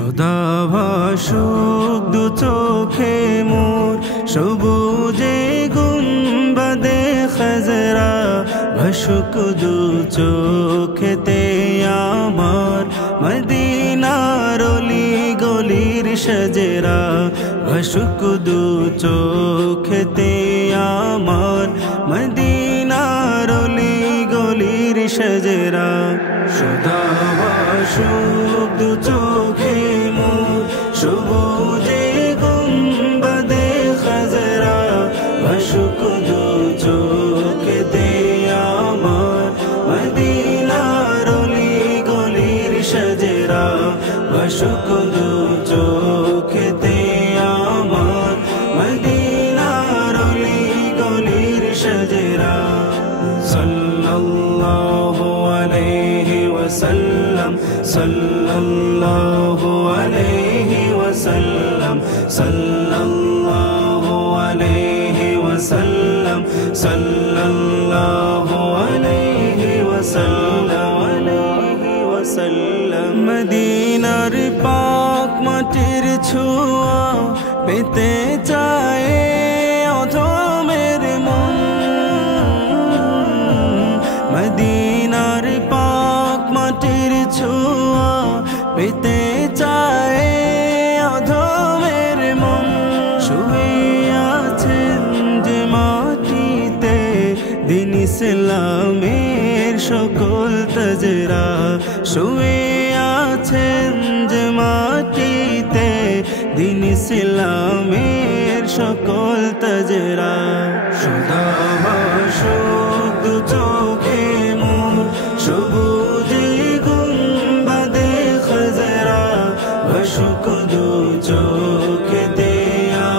সদা ভাসুক দু চোখে মোর সবুজে গুম্বাদে খাজরা ভাসুক দু চোখেতে আমার মদিনার অলি গলির সজরা ভাসুক দু চোখেতে আমার মদিনার অলি গলির সজরা সদা ভাসুক দু চোখে মোর সবুজে গুম্বাদে খাজরা ভাসুক দু চোখেতে আমার মদিনার অলি গলির সজরা ভাসুক দু চোখেতে আমার মদিনার অলি গলির সজরা সাল্লাল্লাহু আলাইহি ওয়াসাল্লাম সাল্লাল্লাহু আলাইহি ওয়াসাল্লাম সাল্লাল্লাহু আলাইহি ওয়াসাল্লাম সাল্লাল্লাহু আলাইহি ওয়াসাল্লাম মদিনার পাক মাটির ছোঁয়া পেতে চায় অধমের মন মদিনার পাক মাটির ছোঁয়া পেতে চায় অধমের মন শুয়ে আছেন যে মাটিতে দিন ইসলামের সকল তাজরা শুয়ে আছেন যে মাটিতে দিন ইসলামের সকল তাজরা সদা ভাসুক দু চোখে মোর সবুজে গুম্বাদে খাজরা ভাসুক দু চোখেতে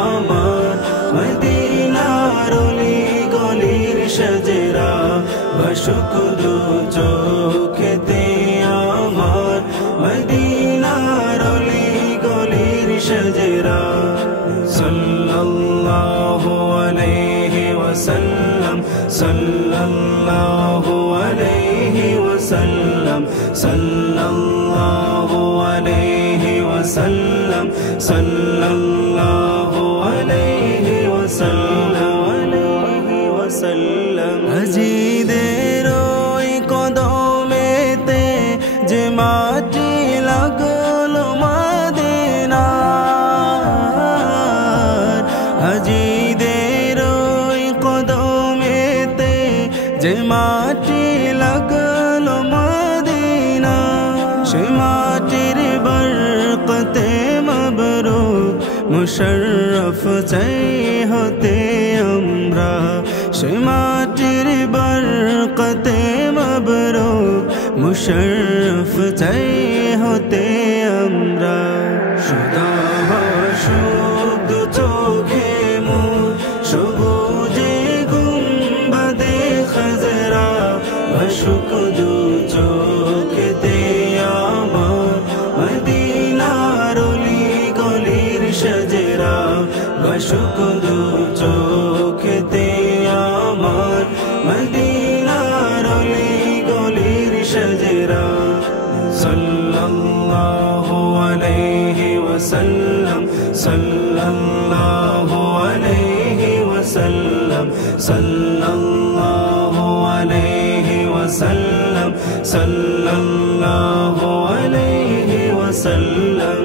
আমার মদিনার অলি গলির সজরা ভাসুক দু চোখেতে আমার মদিনার অলি গলির সজরা সাল্লাল্লাহু আলাইহি ওয়াসাল্লাম সাল্লাল্লাহু আলাইহি ওয়াসাল্লাম সাল্লাল্লাহু আলাইহি ওয়াসাল্লাম সাল্লাল্লাহু আলাইহি ওয়াসাল্লাম হাজিদের ওই কদমেতে যে মাটি লাগলো মদিনার হাজিদের ওই কদমেতে যে মাটি লাগলো মদিনা সে মাটির বরকতে মবরুক মুশাররফ চাই হতে আমরা সে মাটির বরকতে মবরুক মুশাররফ চাই হতে আমরা সদা ভাসুক দু চোখে মোর সবুজে গুম্বাদে খাজরা ভাসুক দু চোখেতে আমার মদিনার অলি গলির সজরা ভাসুক দু চোখেতে আমার মদিনার অলি গলির সজরা সাল্লাল্লাহু আলাইহি ওয়াসাল্লাম সাল্লাল্লাহু আলাইহি ওয়াসাল্লাম সাল্লাল্লাহু আলাইহি ওয়াসাল্লাম সাল্লাল্লাহু আলাইহি ওয়াসাল্লাম